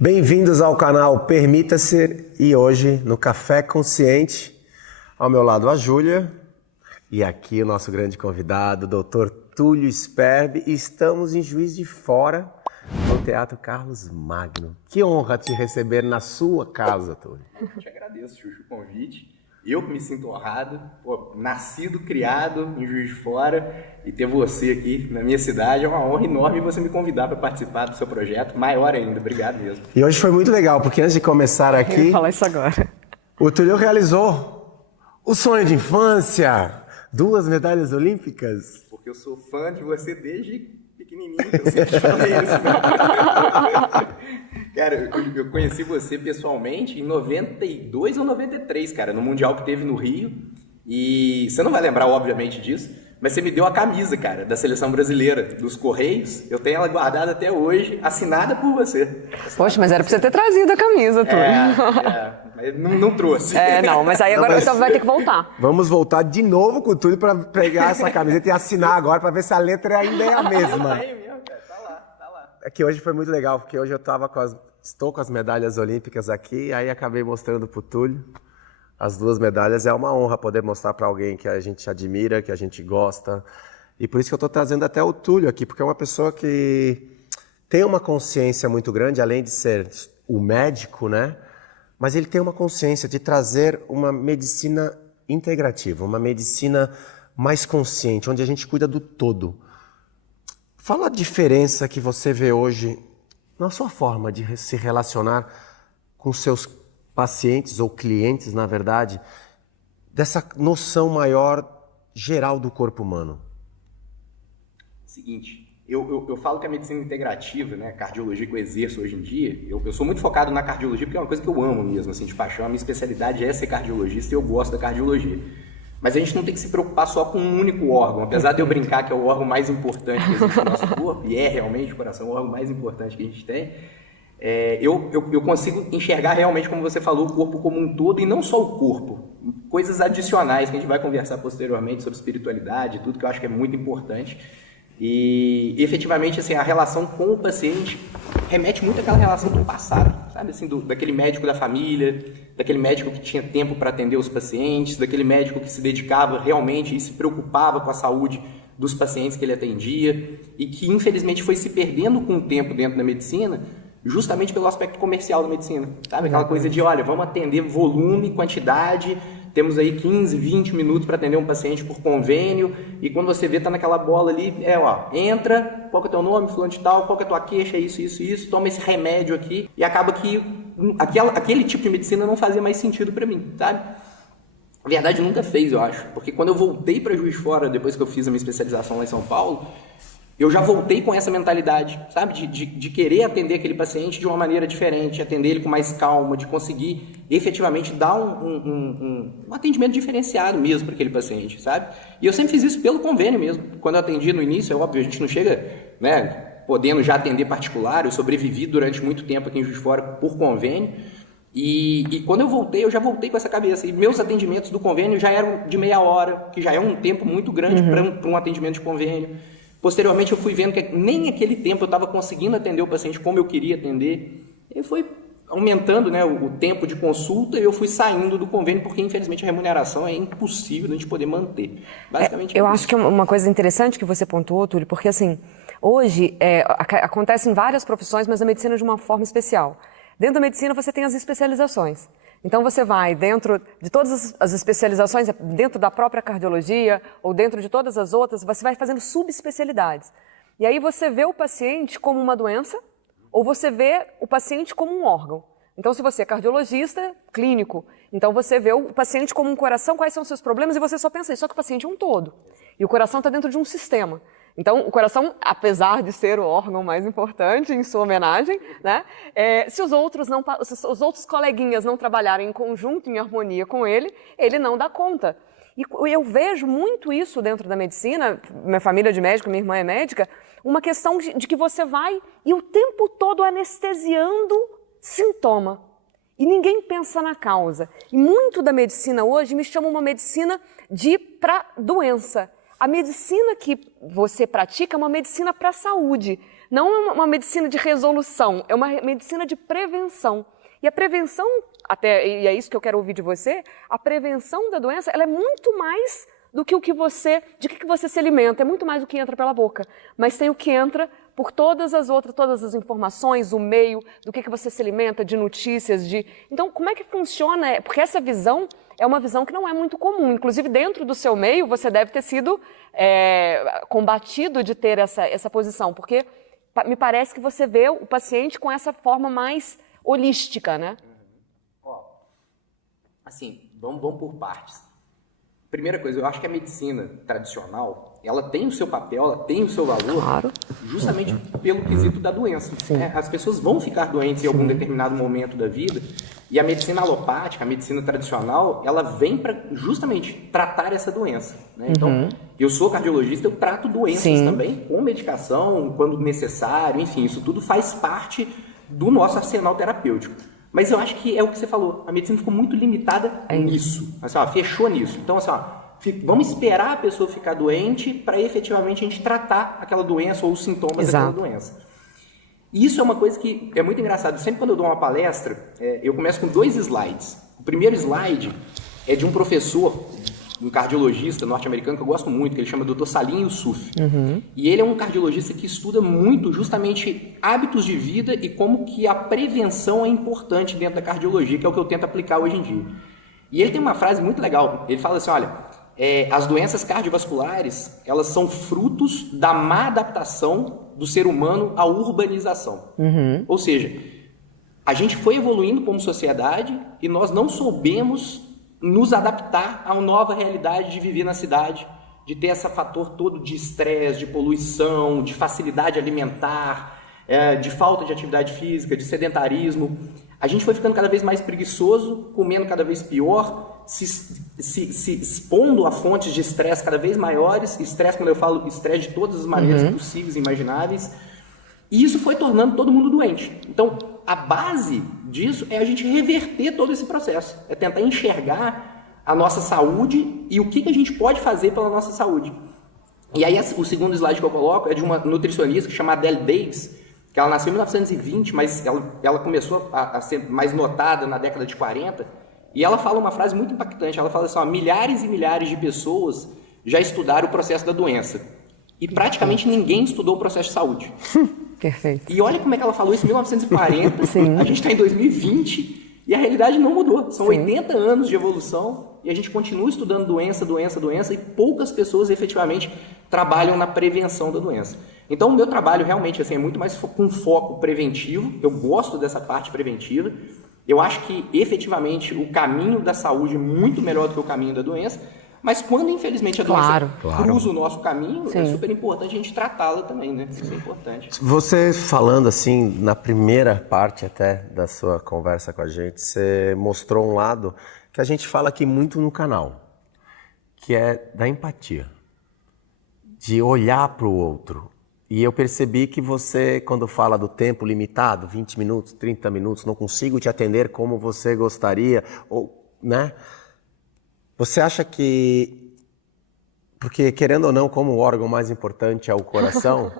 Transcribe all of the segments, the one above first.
Bem-vindos ao canal Permita-se e hoje no Café Consciente, ao meu lado a Júlia e aqui o nosso grande convidado, Dr. Túlio Sperbi, e estamos em Juiz de Fora, no Teatro Carlos Magno. Que honra te receber na sua casa, Túlio. Eu te agradeço, Xuxa, o convite. Eu que me sinto honrado, nascido, criado em Juiz de Fora, e ter você aqui na minha cidade é uma honra enorme você me convidar para participar do seu projeto, maior ainda. Obrigado mesmo. E hoje foi muito legal, porque antes de começar aqui, eu ia falar isso agora. O Túlio realizou o sonho de infância, 2 medalhas olímpicas. Porque eu sou fã de você desde pequenininho, eu sempre falei isso. Cara, eu conheci você pessoalmente em 92 ou 93, cara, no Mundial que teve no Rio. E você não vai lembrar, obviamente, disso, mas você me deu a camisa, cara, da Seleção Brasileira, dos Correios. Eu tenho ela guardada até hoje, assinada por você. Poxa, mas era pra você ter trazido a camisa, Túlio. Mas não trouxe. Não, mas aí agora você vai ter que voltar. Vamos voltar de novo com o Túlio para pegar essa camiseta e assinar agora para ver se a letra ainda é a mesma. Tá lá. É que hoje foi muito legal, porque hoje eu estou com as medalhas olímpicas aqui, aí acabei mostrando pro Túlio as 2 medalhas. É uma honra poder mostrar para alguém que a gente admira, que a gente gosta. E por isso que eu estou trazendo até o Túlio aqui, porque é uma pessoa que tem uma consciência muito grande, além de ser o médico, né? Mas ele tem uma consciência de trazer uma medicina integrativa, uma medicina mais consciente, onde a gente cuida do todo. Fala a diferença que você vê hoje na sua forma de se relacionar com seus pacientes ou clientes, na verdade, dessa noção maior geral do corpo humano. Seguinte, eu falo que a medicina integrativa, né, a cardiologia que eu exerço hoje em dia, eu sou muito focado na cardiologia porque é uma coisa que eu amo mesmo, assim, de paixão. A minha especialidade é ser cardiologista e eu gosto da cardiologia. Mas a gente não tem que se preocupar só com um único órgão, apesar de eu brincar que é o órgão mais importante que existe no nosso corpo, e é realmente o coração, o órgão mais importante que a gente tem. Eu consigo enxergar realmente, como você falou, o corpo como um todo, e não só o corpo, coisas adicionais que a gente vai conversar posteriormente sobre espiritualidade, tudo que eu acho que é muito importante. E efetivamente, assim, a relação com o paciente remete muito àquela relação do passado, sabe, assim, daquele médico da família, daquele médico que tinha tempo para atender os pacientes, daquele médico que se dedicava realmente e se preocupava com a saúde dos pacientes que ele atendia, e que infelizmente foi se perdendo com o tempo dentro da medicina, justamente pelo aspecto comercial da medicina, sabe? Aquela coisa de, olha, vamos atender volume, quantidade, temos aí 15, 20 minutos para atender um paciente por convênio, e quando você vê, tá naquela bola ali, entra, qual que é o teu nome, fulano de tal, qual que é a tua queixa, isso, toma esse remédio aqui, e acaba que aquele tipo de medicina não fazia mais sentido para mim, sabe? Na verdade, nunca fez, eu acho, porque quando eu voltei para Juiz de Fora, depois que eu fiz a minha especialização lá em São Paulo, eu já voltei com essa mentalidade, sabe? De querer atender aquele paciente de uma maneira diferente, atender ele com mais calma, de conseguir efetivamente dar um atendimento diferenciado mesmo para aquele paciente, sabe? E eu sempre fiz isso pelo convênio mesmo. Quando eu atendi no início, é óbvio, a gente não chega, né, podendo já atender particular. Eu sobrevivi durante muito tempo aqui em Juiz de Fora por convênio. E quando eu voltei, eu já voltei com essa cabeça. E meus atendimentos do convênio já eram de meia hora, que já é um tempo muito grande para um atendimento de convênio. Posteriormente, eu fui vendo que nem aquele tempo eu estava conseguindo atender o paciente como eu queria atender. E foi aumentando, né, o tempo de consulta, e eu fui saindo do convênio, porque infelizmente a remuneração é impossível a gente poder manter. Basicamente, eu acho que é uma coisa interessante que você pontuou, Túlio, porque assim, hoje acontece em várias profissões, mas a medicina de uma forma especial. Dentro da medicina você tem as especializações. Então você vai dentro de todas as especializações, dentro da própria cardiologia ou dentro de todas as outras, você vai fazendo subespecialidades. E aí você vê o paciente como uma doença ou você vê o paciente como um órgão. Então se você é cardiologista, clínico, então você vê o paciente como um coração, quais são os seus problemas, e você só pensa isso, só que o paciente é um todo. E o coração está dentro de um sistema. Então, o coração, apesar de ser o órgão mais importante, em sua homenagem, né, se os outros coleguinhas não trabalharem em conjunto, em harmonia com ele não dá conta. E eu vejo muito isso dentro da medicina, minha família é de médico, minha irmã é médica, uma questão de que você vai e o tempo todo anestesiando sintoma. E ninguém pensa na causa. E muito da medicina hoje me chama uma medicina para doença. a medicina que você pratica é uma medicina para a saúde, não é uma medicina de resolução, é uma medicina de prevenção. E a prevenção, e é isso que eu quero ouvir de você, a prevenção da doença, ela é muito mais do que de que você se alimenta, é muito mais do que entra pela boca, mas tem o que entra por todas as informações, o meio, do que você se alimenta, de notícias, Então, como é que funciona? Porque essa visão é uma visão que não é muito comum, inclusive dentro do seu meio você deve ter sido combatido de ter essa posição, porque me parece que você vê o paciente com essa forma mais holística, né? Ó, assim, vamos por partes. Primeira coisa, eu acho que a medicina tradicional, ela tem o seu papel, ela tem o seu valor, claro, justamente pelo quesito da doença. As pessoas vão ficar doentes em algum determinado momento da vida, e a medicina alopática, a medicina tradicional, ela vem para justamente tratar essa doença, né? Então, eu sou cardiologista, eu trato doenças também com medicação, quando necessário, enfim, isso tudo faz parte do nosso arsenal terapêutico. Mas eu acho que é o que você falou, a medicina ficou muito limitada nisso, assim, ó, fechou nisso. Então, assim, ó, vamos esperar a pessoa ficar doente para efetivamente a gente tratar aquela doença ou os sintomas daquela doença. E isso é uma coisa que é muito engraçado. Sempre quando eu dou uma palestra, eu começo com 2 slides. O primeiro slide é de um professor, um cardiologista norte-americano que eu gosto muito, que ele chama Dr. Salim Yusuf. E ele é um cardiologista que estuda muito justamente hábitos de vida e como que a prevenção é importante dentro da cardiologia, que é o que eu tento aplicar hoje em dia. E ele tem uma frase muito legal. Ele fala assim, olha, as doenças cardiovasculares, elas são frutos da má adaptação do ser humano à urbanização. Ou seja, a gente foi evoluindo como sociedade e nós não soubemos nos adaptar a uma nova realidade de viver na cidade, de ter esse fator todo de estresse, de poluição, de facilidade alimentar, de falta de atividade física, de sedentarismo. A gente foi ficando cada vez mais preguiçoso, comendo cada vez pior, se expondo a fontes de estresse cada vez maiores, estresse, quando eu falo estresse de todas as maneiras possíveis e imagináveis, e isso foi tornando todo mundo doente. Então, a base disso é a gente reverter todo esse processo, é tentar enxergar a nossa saúde e o que a gente pode fazer pela nossa saúde. E aí o segundo slide que eu coloco é de uma nutricionista que chama Adele Davis, que ela nasceu em 1920, mas ela começou a ser mais notada na década de 40, e ela fala uma frase muito impactante, ela fala assim, ó, milhares e milhares de pessoas já estudaram o processo da doença, e praticamente ninguém estudou o processo de saúde. Perfeito. E olha como é que ela falou isso em 1940, a gente está em 2020 e a realidade não mudou. São 80 anos de evolução e a gente continua estudando doença e poucas pessoas efetivamente trabalham na prevenção da doença. Então o meu trabalho realmente assim, é muito mais com foco preventivo, eu gosto dessa parte preventiva, eu acho que efetivamente o caminho da saúde é muito melhor do que o caminho da doença, mas quando, infelizmente, a doença cruza o nosso caminho, é super importante a gente tratá-la também, né? Isso é importante. Você falando assim, na primeira parte até da sua conversa com a gente, você mostrou um lado que a gente fala aqui muito no canal, que é da empatia, de olhar para o outro. E eu percebi que você, quando fala do tempo limitado, 20 minutos, 30 minutos, não consigo te atender como você gostaria, ou, né? Você acha que, porque querendo ou não, como o órgão mais importante é o coração,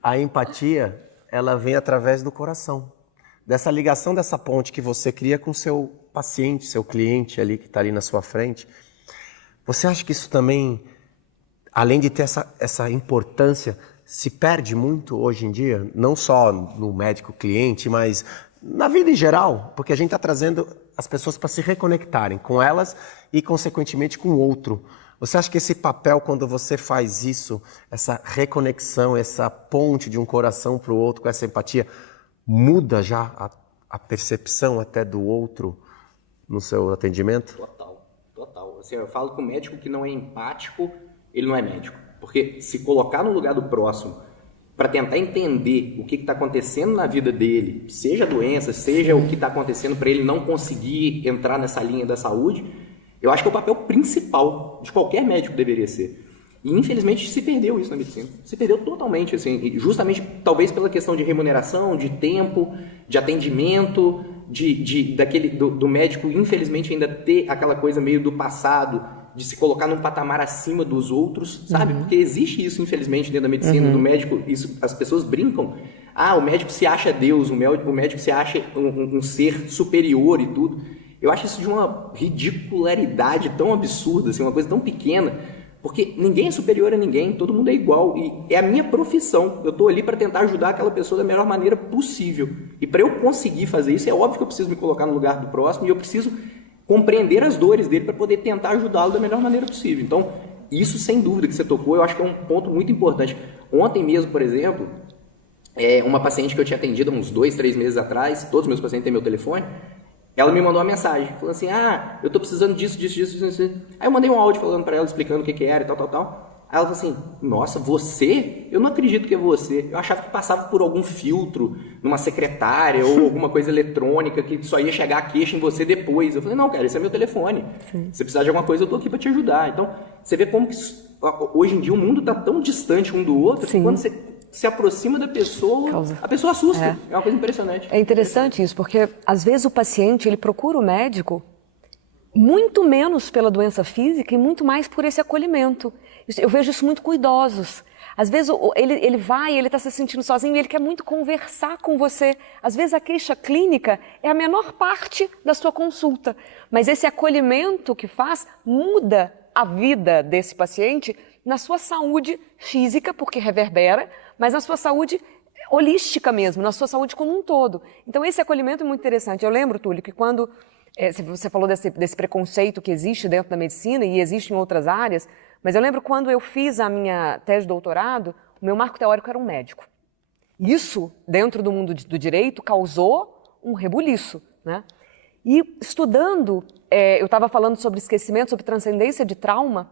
a empatia, ela vem através do coração. Dessa ligação, dessa ponte que você cria com seu paciente, seu cliente ali que está ali na sua frente. Você acha que isso também, além de ter essa importância, se perde muito hoje em dia? Não só no médico-cliente, mas na vida em geral, porque a gente está trazendo as pessoas para se reconectarem com elas e, consequentemente, com o outro. Você acha que esse papel, quando você faz isso, essa reconexão, essa ponte de um coração para o outro, com essa empatia, muda já a percepção até do outro no seu atendimento? Total. Assim, eu falo que o médico que não é empático, ele não é médico. Porque se colocar no lugar do próximo para tentar entender o que está acontecendo na vida dele, seja a doença, seja o que está acontecendo para ele não conseguir entrar nessa linha da saúde, eu acho que é o papel principal de qualquer médico deveria ser. E infelizmente se perdeu isso na medicina. Se perdeu totalmente, assim, justamente talvez pela questão de remuneração, de tempo, de atendimento, do médico infelizmente ainda ter aquela coisa meio do passado de se colocar num patamar acima dos outros, sabe? Porque existe isso, infelizmente, dentro da medicina, do médico, isso, as pessoas brincam. Ah, o médico se acha Deus, o médico se acha um ser superior e tudo. Eu acho isso de uma ridicularidade tão absurda, assim, uma coisa tão pequena, porque ninguém é superior a ninguém, todo mundo é igual, e é a minha profissão. Eu estou ali para tentar ajudar aquela pessoa da melhor maneira possível. E para eu conseguir fazer isso, é óbvio que eu preciso me colocar no lugar do próximo e eu preciso compreender as dores dele para poder tentar ajudá-lo da melhor maneira possível. Então, isso sem dúvida que você tocou, eu acho que é um ponto muito importante. Ontem mesmo, por exemplo, uma paciente que eu tinha atendido há uns 2, 3 meses atrás, todos os meus pacientes têm meu telefone, ela me mandou uma mensagem, falando assim, eu tô precisando disso. Aí eu mandei um áudio falando para ela, explicando o que era e tal. Aí ela falou assim, nossa, você? Eu não acredito que é você. Eu achava que passava por algum filtro numa secretária ou alguma coisa eletrônica que só ia chegar a queixa em você depois. Eu falei, não, cara, esse é meu telefone. Sim. Se precisar de alguma coisa, eu tô aqui para te ajudar. Então, você vê como que hoje em dia o mundo tá tão distante um do outro, que quando você se aproxima da pessoa, a pessoa assusta. É uma coisa impressionante. É interessante isso, porque às vezes o paciente ele procura o médico muito menos pela doença física e muito mais por esse acolhimento. Eu vejo isso muito com idosos. Às vezes ele vai, ele está se sentindo sozinho e ele quer muito conversar com você. Às vezes a queixa clínica é a menor parte da sua consulta, mas esse acolhimento que faz muda a vida desse paciente na sua saúde física, porque reverbera, mas na sua saúde holística mesmo, na sua saúde como um todo. Então esse acolhimento é muito interessante. Eu lembro, Túlio, que quando você falou desse preconceito que existe dentro da medicina e existe em outras áreas, mas eu lembro quando eu fiz a minha tese de doutorado, o meu marco teórico era um médico. Isso, dentro do mundo do direito, causou um rebuliço, né? E estudando, eu estava falando sobre esquecimento, sobre transcendência de trauma,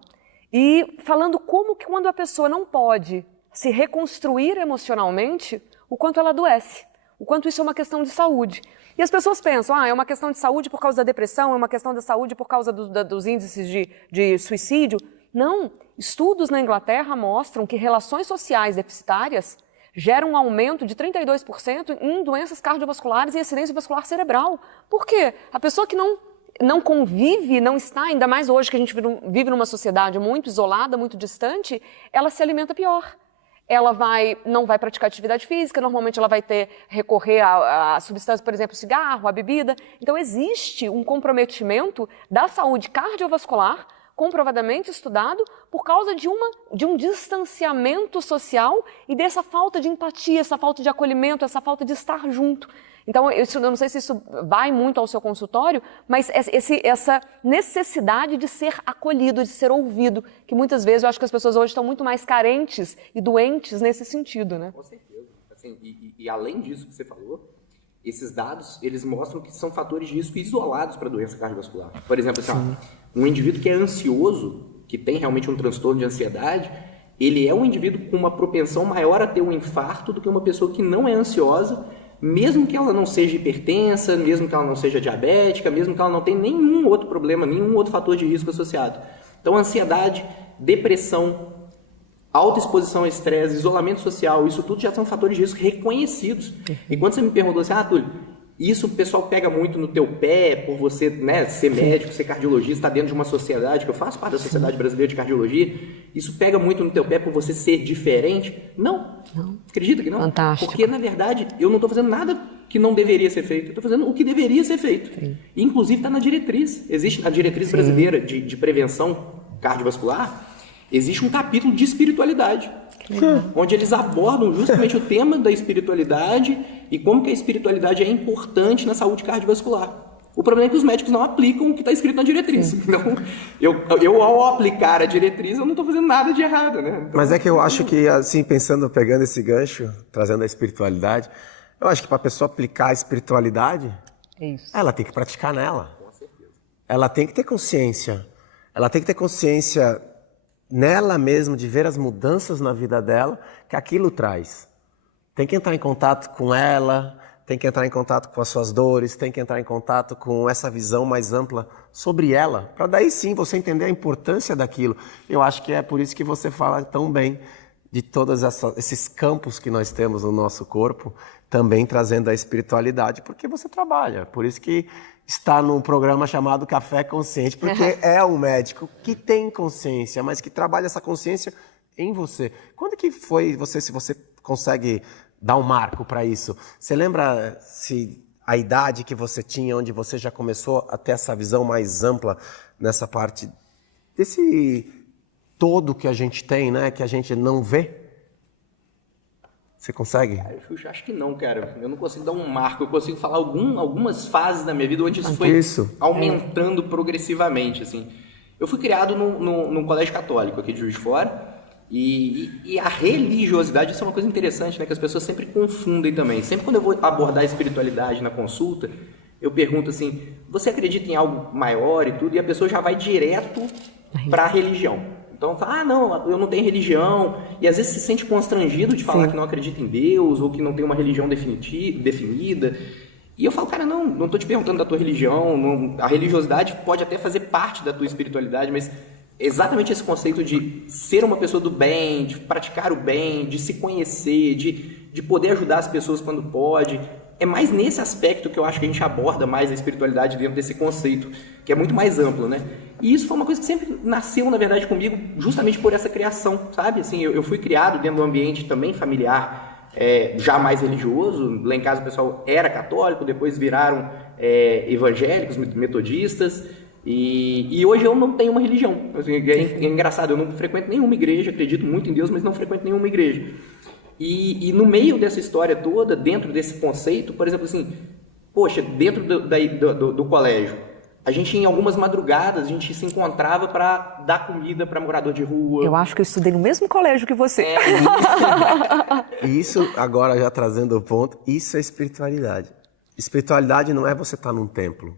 e falando como que quando a pessoa não pode se reconstruir emocionalmente, o quanto ela adoece, o quanto isso é uma questão de saúde. E as pessoas pensam, é uma questão de saúde por causa da depressão, é uma questão de saúde por causa dos índices de suicídio. Não, estudos na Inglaterra mostram que relações sociais deficitárias geram um aumento de 32% em doenças cardiovasculares e acidência vascular cerebral. Por quê? A pessoa que não convive, não está, ainda mais hoje que a gente vive numa sociedade muito isolada, muito distante, ela se alimenta pior. Ela não vai praticar atividade física, normalmente ela vai recorrer a substâncias, por exemplo, cigarro, a bebida. Então existe um comprometimento da saúde cardiovascular, comprovadamente estudado, por causa de um distanciamento social e dessa falta de empatia, essa falta de acolhimento, essa falta de estar junto. Então, eu não sei se isso vai muito ao seu consultório, mas essa necessidade de ser acolhido, de ser ouvido, que muitas vezes eu acho que as pessoas hoje estão muito mais carentes e doentes nesse sentido, né? Com certeza. Assim, e além disso que você falou, esses dados, eles mostram que são fatores de risco isolados para a doença cardiovascular. Por exemplo, assim, um indivíduo que é ansioso, que tem realmente um transtorno de ansiedade, ele é um indivíduo com uma propensão maior a ter um infarto do que uma pessoa que não é ansiosa, mesmo que ela não seja hipertensa, mesmo que ela não seja diabética, mesmo que ela não tenha nenhum outro problema, nenhum outro fator de risco associado. Então, ansiedade, depressão, alta exposição a estresse, isolamento social, isso tudo já são fatores de risco reconhecidos. E quando você me perguntou assim, Túlio, isso o pessoal pega muito no teu pé por você, né, ser médico, ser cardiologista, estar dentro de uma sociedade, que eu faço parte da Sociedade Brasileira de Cardiologia, isso pega muito no teu pé por você ser diferente? Não. Acredita que não? Fantástico. Porque, na verdade, eu não estou fazendo nada que não deveria ser feito, eu estou fazendo o que deveria ser feito. Sim. E, inclusive, está na diretriz. Existe na diretriz brasileira de prevenção cardiovascular, existe um capítulo de espiritualidade, onde eles abordam justamente o tema da espiritualidade e como que a espiritualidade é importante na saúde cardiovascular. O problema é que os médicos não aplicam o que está escrito na diretriz. Então, eu ao aplicar a diretriz, eu não estou fazendo nada de errado, né? Então, mas é que eu acho que, assim, pegando esse gancho, trazendo a espiritualidade, eu acho que para a pessoa aplicar a espiritualidade, ela tem que praticar nela. Com certeza. Ela tem que ter consciência. Ela tem que ter consciência nela mesma, de ver as mudanças na vida dela, que aquilo traz. Tem que entrar em contato com ela, tem que entrar em contato com as suas dores, tem que entrar em contato com essa visão mais ampla sobre ela, para daí sim você entender a importância daquilo. Eu acho que é por isso que você fala tão bem de todos esses campos que nós temos no nosso corpo, também trazendo a espiritualidade, porque você trabalha. Por isso que está num programa chamado Café Consciente, porque é um médico que tem consciência, mas que trabalha essa consciência em você. Quando que foi se você consegue dar um marco para isso? Você lembra se a idade que você tinha, onde você já começou a ter essa visão mais ampla nessa parte desse todo que a gente tem, né? Que a gente não vê? Você consegue? Eu acho que não, cara. Eu não consigo dar um marco. Eu consigo falar algumas fases da minha vida onde isso foi aumentando progressivamente, assim. Eu fui criado num colégio católico aqui de Juiz de Fora. E a religiosidade, isso é uma coisa interessante, né? Que as pessoas sempre confundem também. Sempre quando eu vou abordar a espiritualidade na consulta, eu pergunto assim, você acredita em algo maior e tudo? E a pessoa já vai direto para a religião. Então, fala, não, eu não tenho religião. E às vezes se sente constrangido de falar que não acredita em Deus ou que não tem uma religião definida. E eu falo, cara, não tô te perguntando da tua religião. A religiosidade pode até fazer parte da tua espiritualidade, mas exatamente esse conceito de ser uma pessoa do bem, de praticar o bem, de se conhecer, de poder ajudar as pessoas quando pode. É mais nesse aspecto que eu acho que a gente aborda mais a espiritualidade dentro desse conceito, que é muito mais amplo, né? E isso foi uma coisa que sempre nasceu, na verdade, comigo, justamente por essa criação, sabe? Assim, eu fui criado dentro de um ambiente também familiar, já mais religioso. Lá em casa o pessoal era católico, depois viraram evangélicos, metodistas. E hoje eu não tenho uma religião. Assim, é engraçado, eu não frequento nenhuma igreja, acredito muito em Deus, mas não frequento nenhuma igreja. E no meio dessa história toda, dentro desse conceito, por exemplo, assim, poxa, dentro do colégio, a gente em algumas madrugadas, a gente se encontrava para dar comida para morador de rua. Eu acho que eu estudei no mesmo colégio que você. Isso, agora já trazendo o ponto, isso é espiritualidade. Espiritualidade não é você estar num templo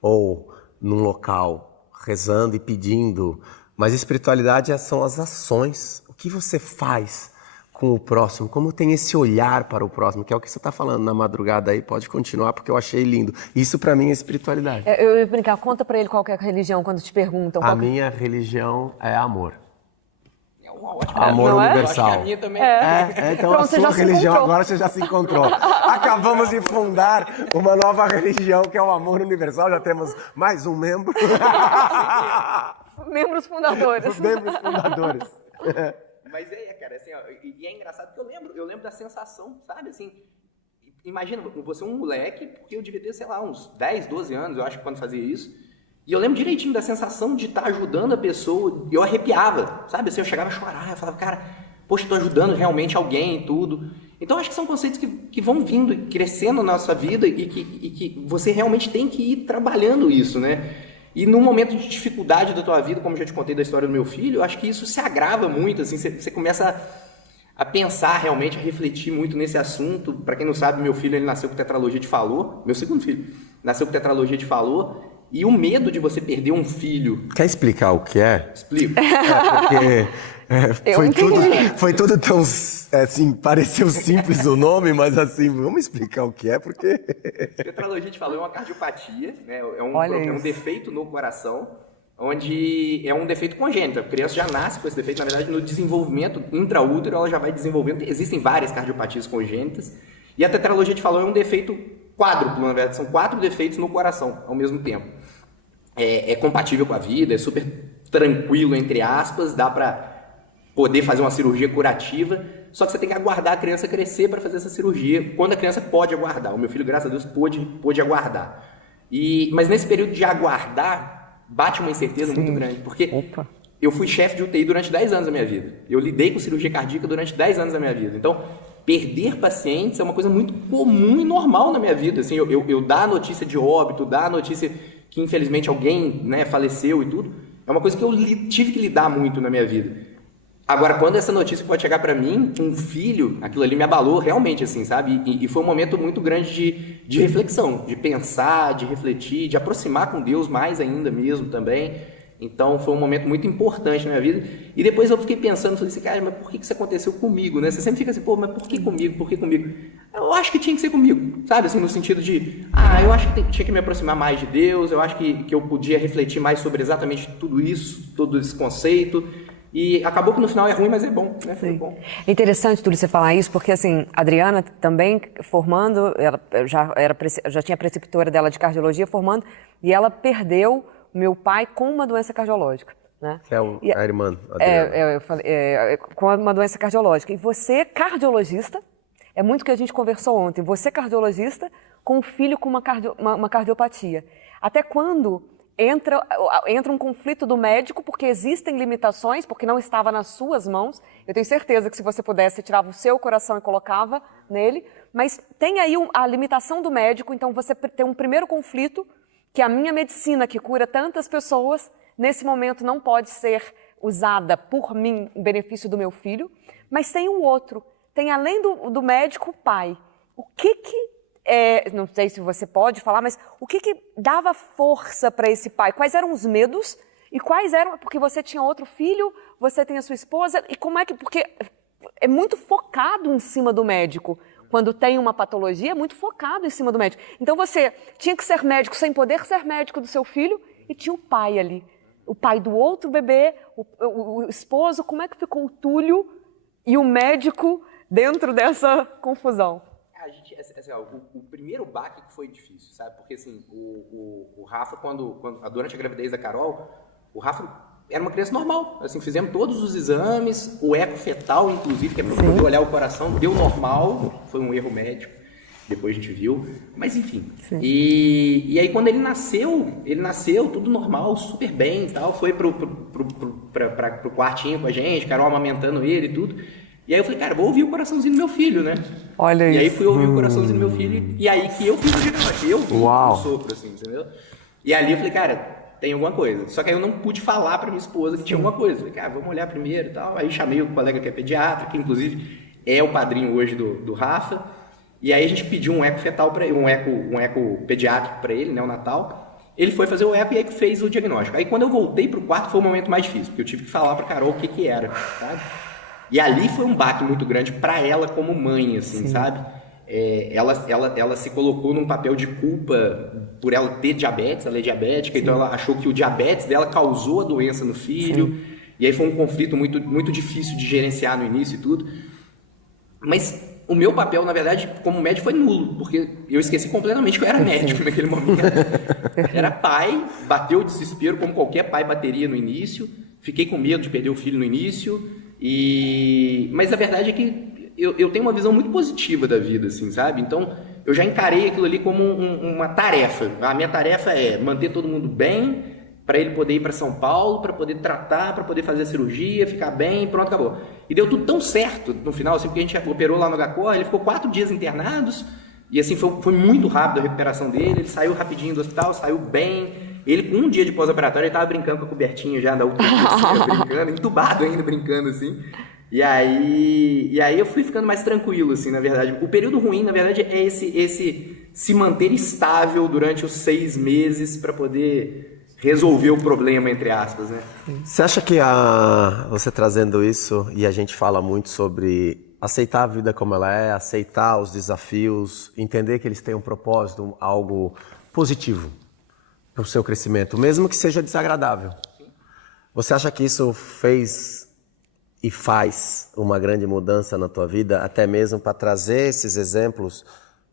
ou num local rezando e pedindo, mas espiritualidade são as ações, o que você faz com o próximo, como tem esse olhar para o próximo, que é o que você está falando na madrugada aí, pode continuar, porque eu achei lindo. Isso para mim é espiritualidade. Eu ia brincar, conta para ele qual que é a religião quando te perguntam. A minha religião é amor. É uma ótima amor universal. Eu acho que a minha também então pronto, a sua religião agora você já se encontrou. Acabamos de fundar uma nova religião que é o amor universal, já temos mais um membro. Membros fundadores. Membros fundadores. Mas cara, assim, ó, e é engraçado porque eu lembro da sensação, sabe, assim, imagina, você é um moleque, porque eu devia ter, sei lá, uns 10, 12 anos, eu acho, quando fazia isso, e eu lembro direitinho da sensação de estar ajudando a pessoa, e eu arrepiava, sabe, assim, eu chegava a chorar, eu falava, cara, poxa, estou ajudando realmente alguém e tudo. Então, acho que são conceitos que vão vindo, crescendo na nossa vida e que você realmente tem que ir trabalhando isso, né? E num momento de dificuldade da tua vida, como já te contei da história do meu filho, eu acho que isso se agrava muito, assim, você começa a pensar realmente, a refletir muito nesse assunto. Para quem não sabe, meu filho, ele nasceu com tetralogia de Fallot, meu segundo filho, nasceu com tetralogia de Fallot, e o medo de você perder um filho... Quer explicar o que é? Explico. Porque foi tudo tão, assim, pareceu simples o nome, mas assim, vamos explicar o que é, porque... Tetralogia de Fallot é uma cardiopatia, né? É um defeito no coração, onde é um defeito congênito. A criança já nasce com esse defeito, na verdade, no desenvolvimento intraútero, ela já vai desenvolvendo. Existem várias cardiopatias congênitas, e a tetralogia de Fallot é um defeito quádruplo, na verdade, são 4 defeitos no coração ao mesmo tempo. É compatível com a vida, é super tranquilo, entre aspas, dá para poder fazer uma cirurgia curativa, só que você tem que aguardar a criança crescer para fazer essa cirurgia, quando a criança pode aguardar. O meu filho, graças a Deus, pôde aguardar. Mas nesse período de aguardar, bate uma incerteza muito grande, porque eu fui chefe de UTI durante 10 anos da minha vida. Eu lidei com cirurgia cardíaca durante 10 anos da minha vida. Então, perder pacientes é uma coisa muito comum e normal na minha vida. Assim, eu dar a notícia de óbito, dar a notícia que infelizmente alguém, né, faleceu e tudo, é uma coisa que eu tive que lidar muito na minha vida. Agora, quando essa notícia pode chegar para mim, um filho, aquilo ali me abalou realmente, assim, sabe? E foi um momento muito grande de reflexão, de pensar, de refletir, de aproximar com Deus mais ainda mesmo também. Então, foi um momento muito importante na minha vida. E depois eu fiquei pensando, falei assim, cara, mas por que isso aconteceu comigo, né? Você sempre fica assim, pô, mas por que comigo? Por que comigo? Eu acho que tinha que ser comigo, sabe? Assim, no sentido de, eu acho que tinha que me aproximar mais de Deus, eu acho que eu podia refletir mais sobre exatamente tudo isso, todo esse conceito. E acabou que no final é ruim, mas é bom, né? Foi bom. É interessante, Túlio, você falar isso, porque assim, a Adriana também formando, ela já tinha a preceptora dela de cardiologia formando, e ela perdeu meu pai com uma doença cardiológica. Né? Que é a irmã, Adriana. Com uma doença cardiológica. E você, cardiologista, é muito o que a gente conversou ontem, você, cardiologista, com um filho com uma cardiopatia. Até quando entra um conflito do médico, porque existem limitações, porque não estava nas suas mãos. Eu tenho certeza que se você pudesse, você tirava o seu coração e colocava nele, mas tem aí a limitação do médico, então você tem um primeiro conflito, que a minha medicina, que cura tantas pessoas, nesse momento não pode ser usada por mim em benefício do meu filho, mas tem o outro, tem além do médico, o pai. O que não sei se você pode falar, mas o que dava força para esse pai? Quais eram os medos e quais eram, porque você tinha outro filho, você tem a sua esposa, e como é que, porque é muito focado em cima do médico. Quando tem uma patologia, é muito focado em cima do médico. Então você tinha que ser médico sem poder ser médico do seu filho e tinha o pai ali. O pai do outro bebê, o esposo, como é que ficou o Túlio e o médico dentro dessa confusão? O primeiro baque que foi difícil, sabe? Porque assim, o Rafa, durante a gravidez da Carol, o Rafa era uma criança normal. Assim, fizemos todos os exames, o eco fetal, inclusive, que é para poder olhar o coração, deu normal, foi um erro médico. Depois a gente viu, mas enfim. E aí quando ele nasceu tudo normal, super bem e tal, foi pro quartinho com a gente, Carol amamentando ele e tudo. E aí eu falei, cara, vou ouvir o coraçãozinho do meu filho, né? Olha isso. E aí fui ouvir o coraçãozinho do meu filho, e aí que eu fiz o diagnóstico, eu vi o sopro, assim, entendeu? E ali eu falei, cara, tem alguma coisa. Só que aí eu não pude falar pra minha esposa que tinha alguma coisa. Eu falei, cara, vamos olhar primeiro e tal. Aí chamei o colega que é pediatra, que inclusive é o padrinho hoje do Rafa. E aí a gente pediu um eco fetal para ele, um eco pediátrico para ele, neonatal. Ele foi fazer o eco e aí que fez o diagnóstico. Aí quando eu voltei pro quarto foi o momento mais difícil, porque eu tive que falar pra Carol o que era, sabe? E ali foi um baque muito grande para ela como mãe, assim, sabe? Ela se colocou num papel de culpa por ela ter diabetes, ela é diabética, então ela achou que o diabetes dela causou a doença no filho. E aí foi um conflito muito, muito difícil de gerenciar no início e tudo. Mas o meu papel, na verdade, como médico foi nulo, porque eu esqueci completamente que eu era médico naquele momento. Era pai, bateu o desespero como qualquer pai bateria no início, fiquei com medo de perder o filho no início, mas a verdade é que eu tenho uma visão muito positiva da vida, assim, sabe? Então, eu já encarei aquilo ali como uma tarefa. A minha tarefa é manter todo mundo bem, para ele poder ir para São Paulo, para poder tratar, para poder fazer a cirurgia, ficar bem, pronto, acabou. E deu tudo tão certo no final, assim, porque a gente operou lá no HCOR, ele ficou 4 dias internados, e assim, foi muito rápido a recuperação dele, ele saiu rapidinho do hospital, saiu bem, ele com um dia de pós-operatório, ele estava brincando com a cobertinha já da última brincando, entubado ainda, brincando assim. E aí eu fui ficando mais tranquilo, assim, na verdade. O período ruim, na verdade, é esse se manter estável durante os 6 meses para poder resolver o problema, entre aspas, né? Você acha que você trazendo isso, e a gente fala muito sobre aceitar a vida como ela é, aceitar os desafios, entender que eles têm um propósito, algo positivo para o seu crescimento, mesmo que seja desagradável. Sim. Você acha que isso fez e faz uma grande mudança na tua vida, até mesmo para trazer esses exemplos,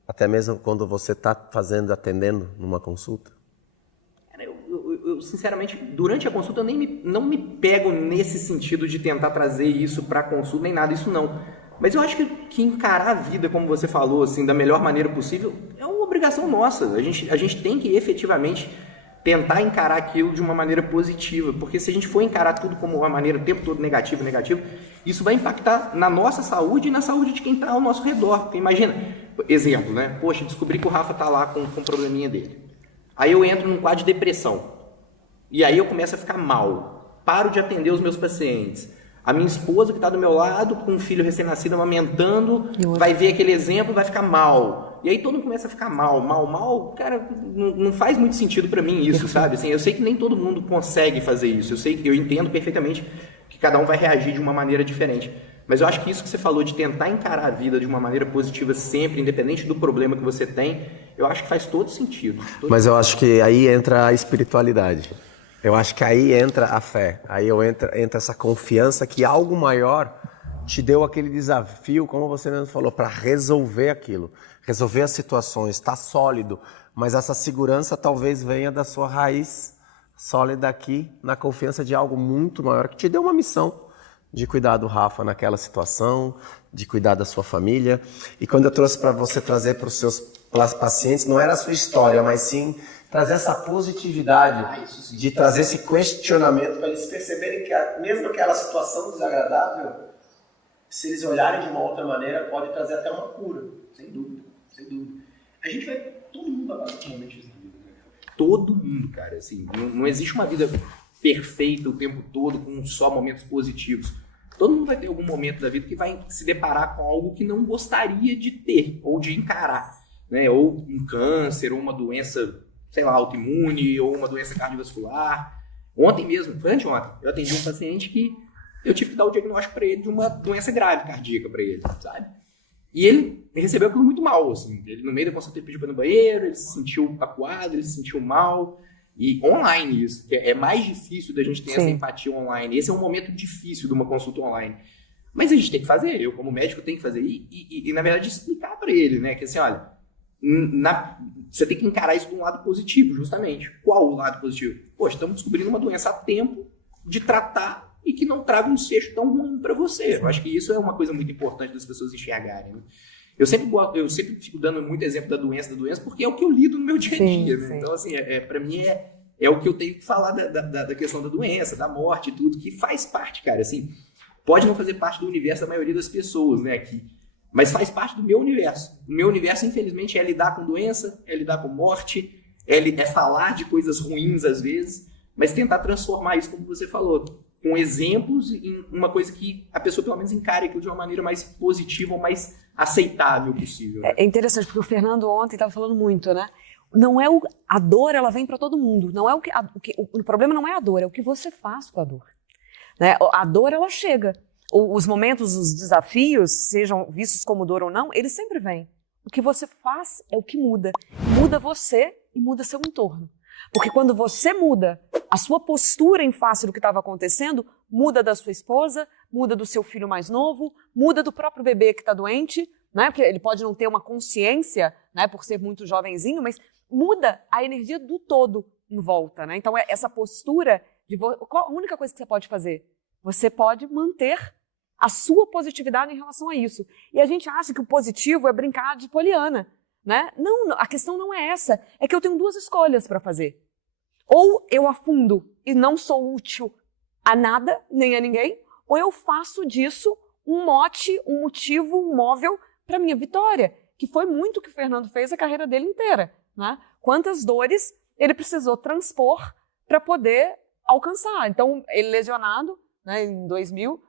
até mesmo quando você está atendendo numa consulta? Eu, sinceramente, durante a consulta, eu não me pego nesse sentido de tentar trazer isso para a consulta, nem nada, isso não. Mas eu acho que encarar a vida, como você falou, assim, da melhor maneira possível, é uma obrigação nossa. A gente tem que efetivamente tentar encarar aquilo de uma maneira positiva, porque se a gente for encarar tudo como uma maneira o tempo todo negativo, isso vai impactar na nossa saúde e na saúde de quem está ao nosso redor. Porque imagina, exemplo, né? Poxa, descobri que o Rafa está lá com um probleminha dele. Aí eu entro num quadro de depressão. E aí eu começo a ficar mal. Paro de atender os meus pacientes. A minha esposa que está do meu lado, com um filho recém-nascido amamentando, vai ver aquele exemplo, vai ficar mal. E aí todo mundo começa a ficar mal. Cara, não faz muito sentido para mim isso, sabe? Assim, eu sei que nem todo mundo consegue fazer isso. Eu entendo perfeitamente que cada um vai reagir de uma maneira diferente. Mas eu acho que isso que você falou de tentar encarar a vida de uma maneira positiva sempre, independente do problema que você tem, eu acho que faz todo sentido. Mas eu acho que aí entra a espiritualidade. Eu acho que aí entra a fé, entra essa confiança que algo maior te deu aquele desafio, como você mesmo falou, para resolver aquilo, resolver as situações, está sólido, mas essa segurança talvez venha da sua raiz sólida aqui, na confiança de algo muito maior, que te deu uma missão de cuidar do Rafa naquela situação, de cuidar da sua família. E quando eu trouxe para você trazer para os seus pacientes, não era a sua história, mas sim trazer essa positividade, de trazer esse questionamento para eles perceberem que mesmo aquela situação desagradável, se eles olharem de uma outra maneira, pode trazer até uma cura. Sem dúvida, sem dúvida. A gente vai... Todo mundo vai passar por momentos na vida, né? Todo mundo, cara. Assim, não existe uma vida perfeita o tempo todo, com só momentos positivos. Todo mundo vai ter algum momento da vida que vai se deparar com algo que não gostaria de ter, ou de encarar, né? Ou um câncer, ou uma doença, sei lá, autoimune, ou uma doença cardiovascular. Ontem mesmo, foi anteontem, eu atendi um paciente que eu tive que dar o diagnóstico para ele de uma doença grave cardíaca para ele, sabe? E ele recebeu aquilo muito mal, assim. Ele, no meio da consulta, ele pediu para ir no banheiro, ele se sentiu acuado, ele se sentiu mal. E online isso, que é mais difícil da gente ter essa empatia online. Esse é um momento difícil de uma consulta online. Mas a gente tem que fazer, eu como médico tenho que fazer. E na verdade, explicar para ele, né? Que assim, olha, você tem que encarar isso de um lado positivo, justamente. Qual o lado positivo? Poxa, estamos descobrindo uma doença a tempo de tratar e que não traga um desfecho tão ruim para você. Eu acho que isso é uma coisa muito importante das pessoas enxergarem, né? Eu sempre fico dando muito exemplo da doença, porque é o que eu lido no meu dia a dia, né? Então, assim, para mim é o que eu tenho que falar da questão da doença, da morte e tudo, que faz parte, cara, assim, pode não fazer parte do universo da maioria das pessoas, né, aqui, mas faz parte do meu universo. O meu universo, infelizmente, é lidar com doença, é lidar com morte, é falar de coisas ruins às vezes, mas tentar transformar isso, como você falou, com exemplos em uma coisa que a pessoa pelo menos encare aquilo de uma maneira mais positiva ou mais aceitável possível. Né? É interessante, porque o Fernando ontem estava falando muito, né? Não é a dor, ela vem para todo mundo. Não é o problema não é a dor, é o que você faz com a dor. Né? A dor, ela chega. Os momentos, os desafios, sejam vistos como dor ou não, eles sempre vêm. O que você faz é o que muda. Muda você e muda seu entorno. Porque quando você muda a sua postura em face do que estava acontecendo, muda da sua esposa, muda do seu filho mais novo, muda do próprio bebê que está doente, né? Porque ele pode não ter uma consciência, né, por ser muito jovenzinho, mas muda a energia do todo em volta. Né? Então, essa postura, qual a única coisa que você pode fazer? Você pode manter a sua positividade em relação a isso. E a gente acha que o positivo é brincar de poliana. Né? Não, a questão não é essa. É que eu tenho duas escolhas para fazer. Ou eu afundo e não sou útil a nada, nem a ninguém, ou eu faço disso um mote, um motivo, um móvel para minha vitória, que foi muito o que o Fernando fez a carreira dele inteira. Né? Quantas dores ele precisou transpor para poder alcançar. Então, ele lesionado, né, em 2000,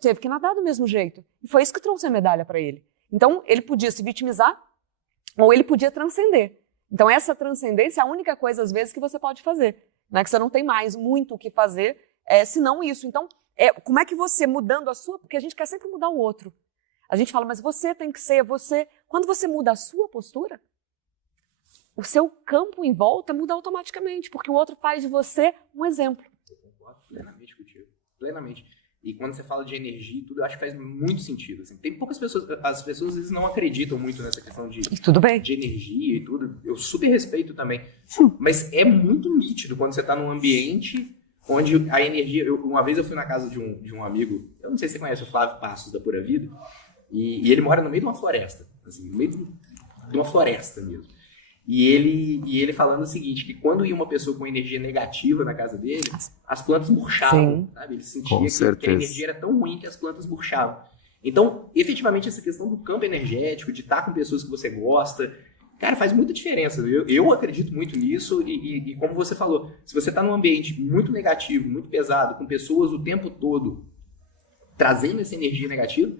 teve que nadar do mesmo jeito. E foi isso que trouxe a medalha para ele. Então, ele podia se vitimizar, ou ele podia transcender. Então, essa transcendência é a única coisa, às vezes, que você pode fazer. Né? Que você não tem mais muito o que fazer, senão isso. Então, como é que você, mudando a sua... Porque a gente quer sempre mudar o outro. A gente fala, mas você tem que ser você. Quando você muda a sua postura, o seu campo em volta muda automaticamente, porque o outro faz de você um exemplo. Eu concordo plenamente contigo. Plenamente. E quando você fala de energia e tudo, eu acho que faz muito sentido. Assim. Tem poucas pessoas, as pessoas às vezes não acreditam muito nessa questão de energia e tudo. Eu super respeito também. Mas é muito nítido quando você está num ambiente onde a energia... Uma vez eu fui na casa de um amigo, eu não sei se você conhece o Flávio Passos da Pura Vida, e ele mora no meio de uma floresta, assim, no meio de uma floresta mesmo. E ele falando o seguinte, que quando ia uma pessoa com energia negativa na casa dele, as plantas murchavam, sabe? Ele sentia que a energia era tão ruim que as plantas murchavam. Então, efetivamente, essa questão do campo energético, de estar com pessoas que você gosta, cara, faz muita diferença. Eu acredito muito nisso e como você falou, se você está num ambiente muito negativo, muito pesado, com pessoas o tempo todo trazendo essa energia negativa,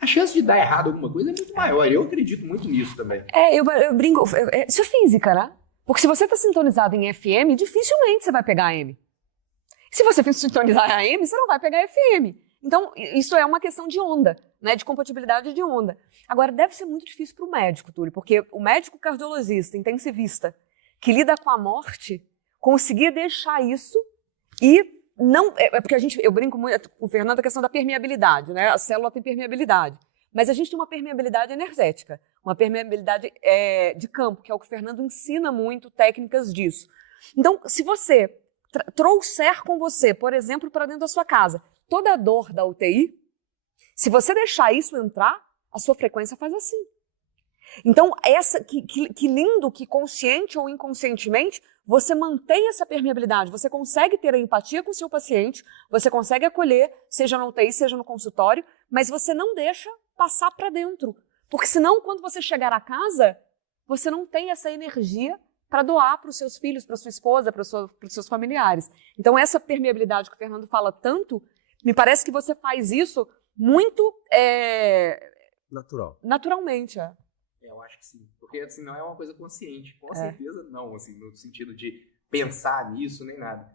a chance de dar errado alguma coisa é muito maior. Eu acredito muito nisso também. Eu brinco. Isso é física, né? Porque se você está sintonizado em FM, dificilmente você vai pegar AM. Se você for sintonizar em AM, você não vai pegar FM. Então, isso é uma questão de onda, né? De compatibilidade de onda. Agora, deve ser muito difícil para o médico, Túlio, porque o médico cardiologista, intensivista, que lida com a morte, conseguir deixar isso e não... É porque eu brinco muito com o Fernando a questão da permeabilidade, né? A célula tem permeabilidade. Mas a gente tem uma permeabilidade energética, uma permeabilidade de campo, que é o que o Fernando ensina muito, técnicas disso. Então, se você trouxer com você, por exemplo, para dentro da sua casa, toda a dor da UTI, se você deixar isso entrar, a sua frequência faz assim. Então, que lindo que consciente ou inconscientemente você mantém essa permeabilidade, você consegue ter a empatia com o seu paciente, você consegue acolher, seja na UTI, seja no consultório, mas você não deixa passar para dentro. Porque senão, quando você chegar a casa, você não tem essa energia para doar para os seus filhos, para sua esposa, para os seus familiares. Então, essa permeabilidade que o Fernando fala tanto, me parece que você faz isso muito naturalmente. Eu acho que sim, porque assim, não é uma coisa consciente, com certeza não, assim, no sentido de pensar nisso, nem nada.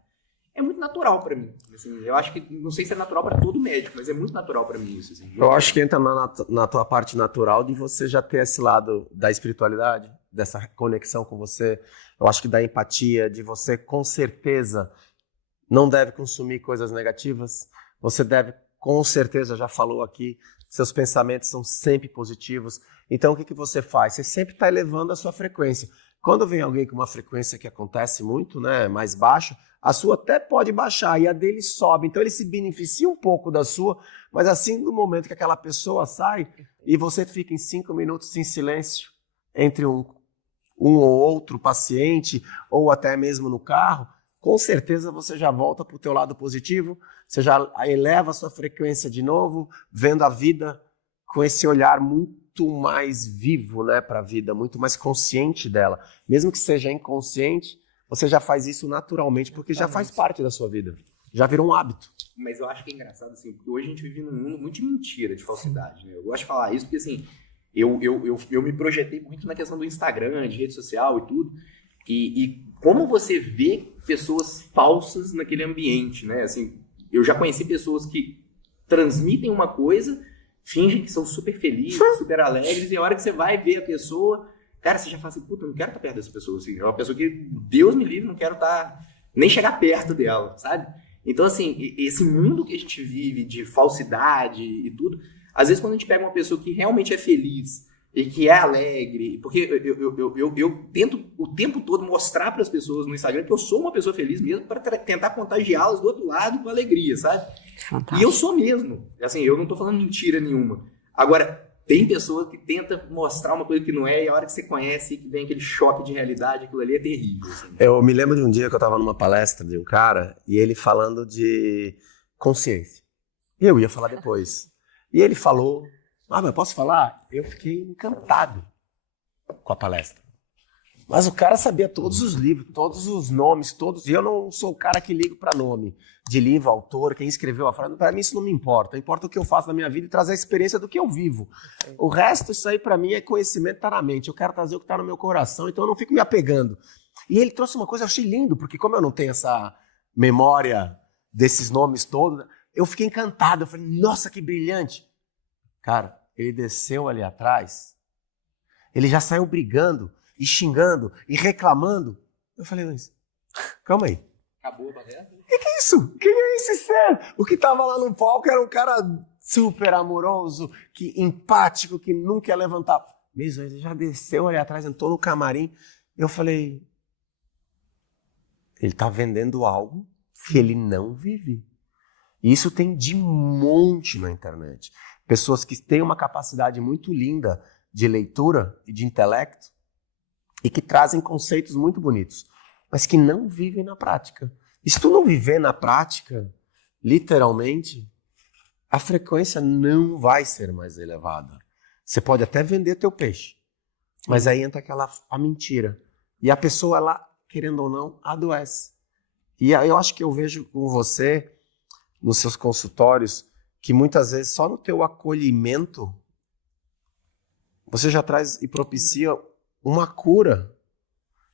É muito natural pra mim, assim, eu acho que, não sei se é natural pra todo médico, mas é muito natural pra mim isso. Assim, eu acho que entra na tua parte natural de você já ter esse lado da espiritualidade, dessa conexão com você, eu acho que da empatia, de você com certeza não deve consumir coisas negativas, você deve, com certeza, já falou aqui, seus pensamentos são sempre positivos. Então, o que você faz? Você sempre está elevando a sua frequência. Quando vem alguém com uma frequência que acontece muito, né, mais baixa, a sua até pode baixar e a dele sobe. Então, ele se beneficia um pouco da sua, mas assim, no momento que aquela pessoa sai e você fica em 5 minutos em silêncio entre um ou outro paciente ou até mesmo no carro, com certeza você já volta para o teu lado positivo, você já eleva a sua frequência de novo, vendo a vida com esse olhar muito mais vivo, né, para a vida, muito mais consciente dela. Mesmo que seja inconsciente, você já faz isso naturalmente, porque já faz parte da sua vida. Já virou um hábito. Mas eu acho que é engraçado, assim, porque hoje a gente vive num mundo muito de mentira, de falsidade, né? Eu gosto de falar isso porque, assim, eu me projetei muito na questão do Instagram, de rede social e tudo, e como você vê pessoas falsas naquele ambiente, né? Assim, eu já conheci pessoas que transmitem uma coisa, fingem que são super felizes, super alegres, e a hora que você vai ver a pessoa, cara, você já fala assim, puta, eu não quero estar perto dessa pessoa, assim, é uma pessoa que, Deus me livre, não quero nem chegar perto dela, sabe? Então, assim, esse mundo que a gente vive de falsidade e tudo, às vezes quando a gente pega uma pessoa que realmente é feliz e que é alegre, porque eu tento o tempo todo mostrar para as pessoas no Instagram que eu sou uma pessoa feliz mesmo, para tentar contagiá-las do outro lado com alegria, sabe? Fantástico. E eu sou mesmo, assim, eu não tô falando mentira nenhuma. Agora, tem pessoa que tenta mostrar uma coisa que não é, e a hora que você conhece, que vem aquele choque de realidade, aquilo ali é terrível. Assim. Eu me lembro de um dia que eu estava numa palestra de um cara, e ele falando de consciência. E eu ia falar depois. E ele falou, mas eu posso falar? Eu fiquei encantado com a palestra. Mas o cara sabia todos os livros, todos os nomes, todos. E eu não sou o cara que ligo para nome de livro, autor, quem escreveu a frase. Para mim isso não me importa. Importa o que eu faço na minha vida e trazer a experiência do que eu vivo. O resto, isso aí para mim é conhecimento, tá na mente. Eu quero trazer o que está no meu coração, então eu não fico me apegando. E ele trouxe uma coisa, eu achei lindo, porque como eu não tenho essa memória desses nomes todos, eu fiquei encantado. Eu falei, nossa, que brilhante. Cara, ele desceu ali atrás, ele já saiu brigando, e xingando, e reclamando. Eu falei, Luiz, calma aí. Acabou a palestra? O que é isso? Quem é esse ser? O que estava lá no palco era um cara super amoroso, empático, que nunca ia levantar. Mesmo, ele já desceu ali atrás, entrou no camarim. Eu falei, ele está vendendo algo que ele não vive. E isso tem de monte na internet. Pessoas que têm uma capacidade muito linda de leitura e de intelecto, e que trazem conceitos muito bonitos, mas que não vivem na prática. E se tu não viver na prática, literalmente, a frequência não vai ser mais elevada. Você pode até vender teu peixe, mas aí entra a mentira. E a pessoa, ela, querendo ou não, adoece. E eu acho que eu vejo com você, nos seus consultórios, que muitas vezes só no teu acolhimento, você já traz e propicia uma cura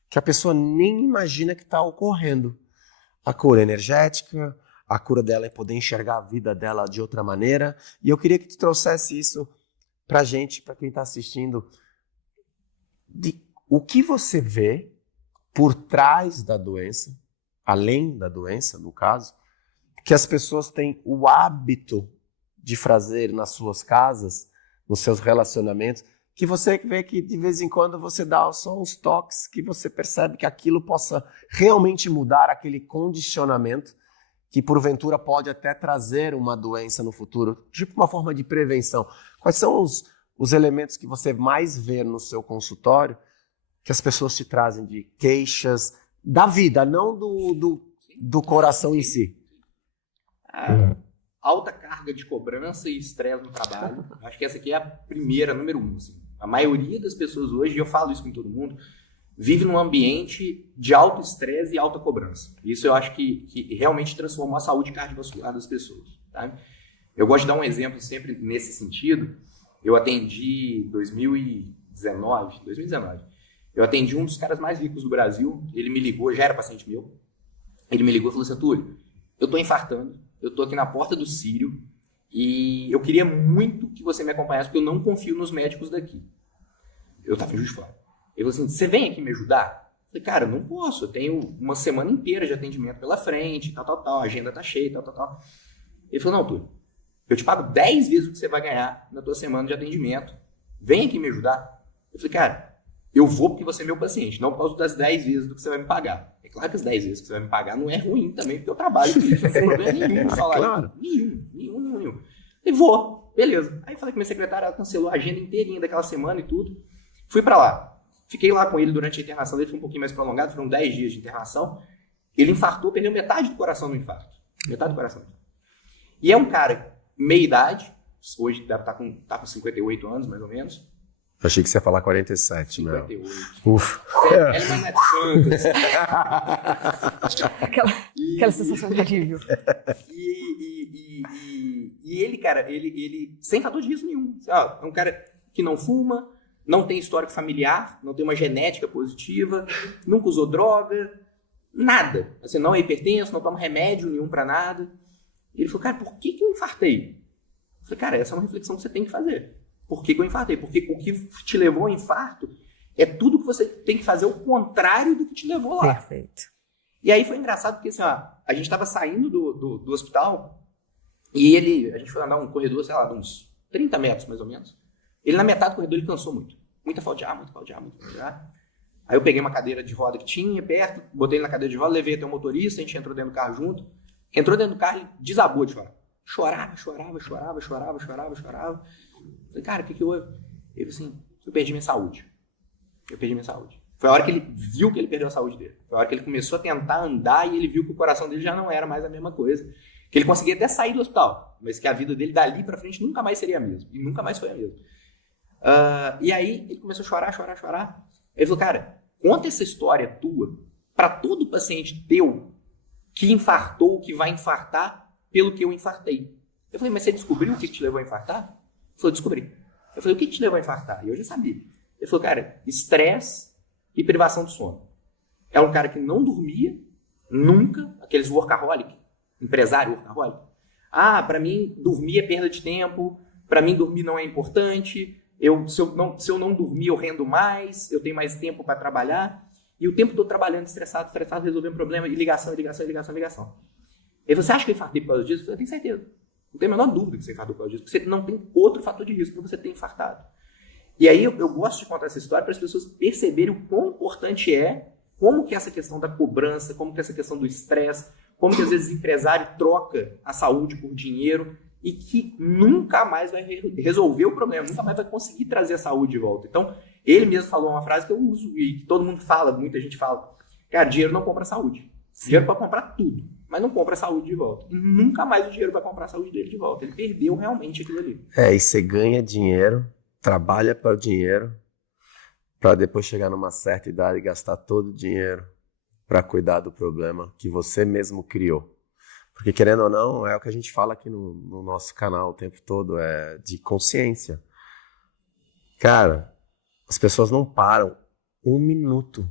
que a pessoa nem imagina que está ocorrendo. A cura energética, a cura dela é poder enxergar a vida dela de outra maneira. E eu queria que tu trouxesse isso para a gente, para quem está assistindo, de o que você vê por trás da doença além da doença, no caso, que as pessoas têm o hábito de fazer nas suas casas, nos seus relacionamentos, que você vê que de vez em quando você dá só uns toques que você percebe que aquilo possa realmente mudar aquele condicionamento que porventura pode até trazer uma doença no futuro, tipo uma forma de prevenção. Quais são os elementos que você mais vê no seu consultório que as pessoas te trazem de queixas da vida, não do coração em si? Alta carga de cobrança e estresse no trabalho. Acho que essa aqui é a primeira, número 1. Assim. A maioria das pessoas hoje, e eu falo isso com todo mundo, vive num ambiente de alto estresse e alta cobrança. Isso eu acho que realmente transformou a saúde cardiovascular das pessoas. Tá? Eu gosto de dar um exemplo sempre nesse sentido. Eu atendi 2019. Eu atendi um dos caras mais ricos do Brasil. Ele me ligou, já era paciente meu. Ele me ligou e falou assim, Túlio, eu tô infartando, eu tô aqui na porta do Sírio e eu queria muito que você me acompanhasse porque eu não confio nos médicos daqui. Eu tava em Juiz de Fora. Ele falou assim, você vem aqui me ajudar? Eu falei, cara, não posso, eu tenho uma semana inteira de atendimento pela frente, tal, a agenda tá cheia, tal. Ele falou, não, Túlio, eu te pago 10 vezes o que você vai ganhar na tua semana de atendimento. Vem aqui me ajudar. Eu falei, cara, eu vou porque você é meu paciente, não por causa das 10 vezes do que você vai me pagar. É claro que as 10 vezes que você vai me pagar não é ruim também, porque eu trabalho com isso, não tem problema nenhum de falar claro. Nenhum. E vou, beleza. Aí falei com minha secretária, ela cancelou a agenda inteirinha daquela semana e tudo. Fui pra lá. Fiquei lá com ele durante a internação dele, foi um pouquinho mais prolongado, foram 10 dias de internação. Ele infartou, perdeu metade do coração no infarto. Metade do coração. E é um cara, meia idade, hoje deve estar com 58 anos, mais ou menos. Achei que você ia falar 47, 58. Não. Ufa. Ele não é tanto. Aquela sensação de alívio. E ele, cara, ele sem fator de risco nenhum. É um cara que não fuma, não tem histórico familiar, não tem uma genética positiva, nunca usou droga, nada. Assim, não é hipertenso, não toma remédio nenhum pra nada. E ele falou, cara, por que eu infartei? Eu falei, cara, essa é uma reflexão que você tem que fazer. Por que eu infartei? Porque o que te levou ao infarto é tudo que você tem que fazer o contrário do que te levou lá. Perfeito. E aí foi engraçado porque assim, a gente estava saindo do hospital e a gente foi andar um corredor, sei lá, de uns 30 metros mais ou menos. Ele na metade do corredor ele cansou muito. Muita falta de ar. Aí eu peguei uma cadeira de roda que tinha perto, botei ele na cadeira de roda, levei até o motorista, a gente entrou dentro do carro junto. Entrou dentro do carro e desabou de chorar. Chorava. Falei, cara, o que houve? Ele falou assim, eu perdi minha saúde. Foi a hora que ele viu que ele perdeu a saúde dele. Foi a hora que ele começou a tentar andar e ele viu que o coração dele já não era mais a mesma coisa. Que ele conseguia até sair do hospital, mas que a vida dele dali pra frente nunca mais seria a mesma. E nunca mais foi a mesma. E aí ele começou a chorar. Ele falou, cara, conta essa história tua pra todo paciente teu que infartou, que vai infartar, pelo que eu infartei. Eu falei, mas você descobriu o que te levou a infartar? Ele falou, descobri. Eu falei, o que te levou a infartar? E eu já sabia. Ele falou, cara, estresse e privação do sono. É um cara que não dormia, nunca, aqueles workaholic, empresário workaholic. Pra mim, dormir é perda de tempo, pra mim dormir não é importante, se eu não dormir eu rendo mais, eu tenho mais tempo para trabalhar, e o tempo todo trabalhando, estressado, resolvendo problema, e ligação. Ele falou, você acha que eu infartei por causa disso? Eu tenho certeza. Não tem a menor dúvida que você infartou por causa disso, porque você não tem outro fator de risco para você ter infartado. E aí eu gosto de contar essa história para as pessoas perceberem o quão importante é, como que essa questão da cobrança, como que essa questão do estresse, como que às vezes o empresário troca a saúde por dinheiro e que nunca mais vai resolver o problema, nunca mais vai conseguir trazer a saúde de volta. Então, ele mesmo falou uma frase que eu uso e que todo mundo fala, muita gente fala, cara, dinheiro não compra saúde. Dinheiro pode comprar tudo, mas não compra a saúde de volta. E nunca mais o dinheiro vai comprar a saúde dele de volta. Ele perdeu realmente aquilo ali. E você ganha dinheiro, trabalha para o dinheiro, para depois chegar numa certa idade e gastar todo o dinheiro para cuidar do problema que você mesmo criou. Porque, querendo ou não, é o que a gente fala aqui no nosso canal o tempo todo, é de consciência. Cara, as pessoas não param 1 minuto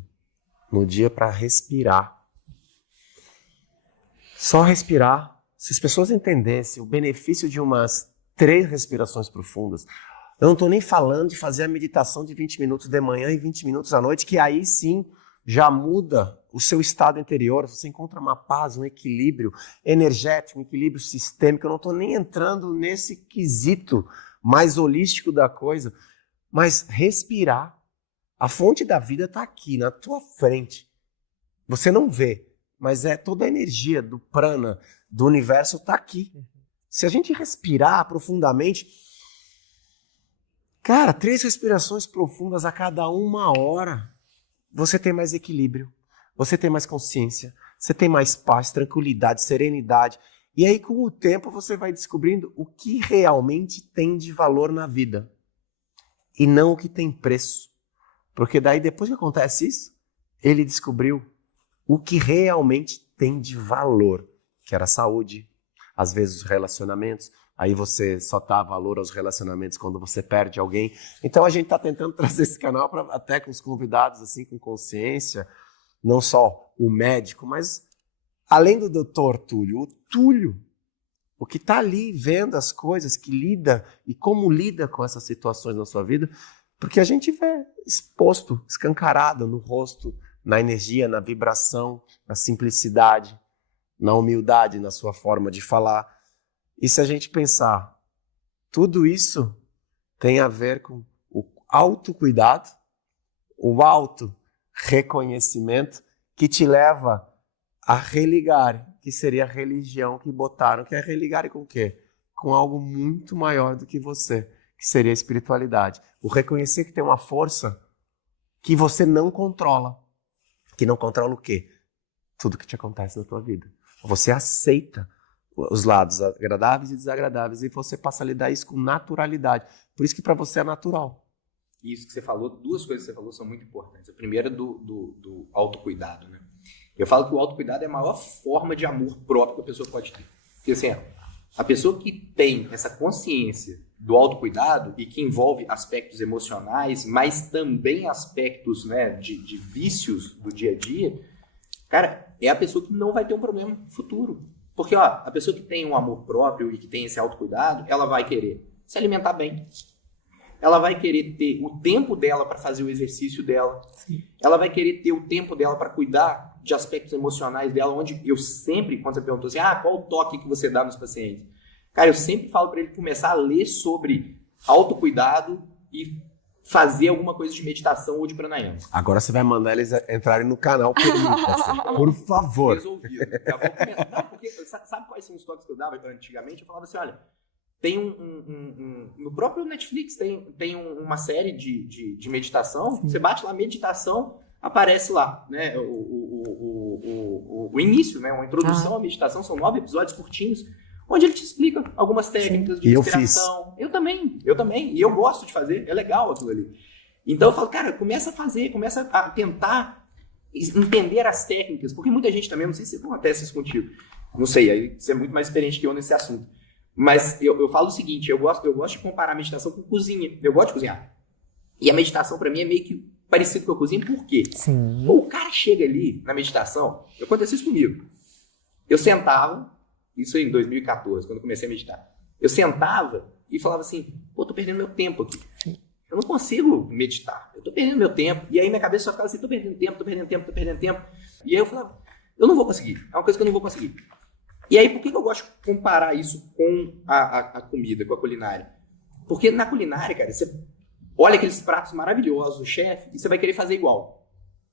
no dia para respirar. Só respirar. Se as pessoas entendessem o benefício de umas 3 respirações profundas, eu não estou nem falando de fazer a meditação de 20 minutos de manhã e 20 minutos à noite, que aí sim já muda o seu estado interior, você encontra uma paz, um equilíbrio energético, um equilíbrio sistêmico. Eu não estou nem entrando nesse quesito mais holístico da coisa, mas respirar. A fonte da vida está aqui, na tua frente. Você não vê, mas toda a energia do prana, do universo está aqui. Se a gente respirar profundamente, cara, 3 respirações profundas a cada 1 hora, você tem mais equilíbrio, você tem mais consciência, você tem mais paz, tranquilidade, serenidade. E aí, com o tempo, você vai descobrindo o que realmente tem de valor na vida e não o que tem preço. Porque daí, depois que acontece isso, ele descobriu o que realmente tem de valor, que era a saúde, às vezes os relacionamentos. Aí você só dá valor aos relacionamentos quando você perde alguém. Então a gente está tentando trazer esse canal até com os convidados, assim, com consciência, não só o médico, mas além do doutor Túlio, o Túlio, o que está ali vendo as coisas, que lida e como lida com essas situações na sua vida, porque a gente vê exposto, escancarado no rosto, na energia, na vibração, na simplicidade, na humildade, na sua forma de falar. E se a gente pensar, tudo isso tem a ver com o autocuidado, o auto-reconhecimento que te leva a religar, que seria a religião que botaram, que é religar com o quê? Com algo muito maior do que você, que seria a espiritualidade. O reconhecer que tem uma força que você não controla. Que não controla o quê? Tudo que te acontece na tua vida. Você aceita os lados agradáveis e desagradáveis e você passa a lidar isso com naturalidade. Por isso que para você é natural. Isso que você falou, 2 coisas que você falou são muito importantes. A primeira do autocuidado, né? Eu falo que o autocuidado é a maior forma de amor próprio que a pessoa pode ter. Porque assim, a pessoa que tem essa consciência do autocuidado e que envolve aspectos emocionais, mas também aspectos, né, de vícios do dia a dia, cara, é a pessoa que não vai ter um problema futuro. Porque a pessoa que tem um amor próprio e que tem esse autocuidado, ela vai querer se alimentar bem. Ela vai querer ter o tempo dela para fazer o exercício dela. Sim. Ela vai querer ter o tempo dela para cuidar de aspectos emocionais dela, onde eu sempre, quando você perguntou assim, qual o toque que você dá nos pacientes? Cara, eu sempre falo para ele começar a ler sobre autocuidado e fazer alguma coisa de meditação ou de pranayama. Agora você vai mandar eles entrarem no canal por favor. Resolvido. Já vou começar. Não, porque sabe quais são os toques que eu dava antigamente? Eu falava assim, olha, tem no próprio Netflix tem uma série de meditação. Sim. Você bate lá, meditação, aparece lá, né, o início, né, uma introdução à meditação, são 9 episódios curtinhos, onde ele te explica algumas técnicas de respiração. Eu também. E eu gosto de fazer, é legal aquilo ali. Então eu falo, cara, começa a fazer, começa a tentar entender as técnicas, porque muita gente também, não sei se acontece isso contigo, não sei, aí você é muito mais experiente que eu nesse assunto. Mas eu falo o seguinte, eu gosto de comparar a meditação com cozinha. Eu gosto de cozinhar. E a meditação, pra mim, é meio que parecido com a cozinha. Por quê? Sim. O cara chega ali na meditação, aconteceu isso comigo. Eu sentava, isso em 2014, quando eu comecei a meditar. Eu sentava e falava assim, tô perdendo meu tempo aqui. Sim. Eu não consigo meditar. Eu tô perdendo meu tempo. E aí minha cabeça só ficava assim, tô perdendo tempo. E aí eu falava, eu não vou conseguir. É uma coisa que eu não vou conseguir. E aí, por que eu gosto de comparar isso com a comida, com a culinária? Porque na culinária, cara, você olha aqueles pratos maravilhosos do chefe e você vai querer fazer igual.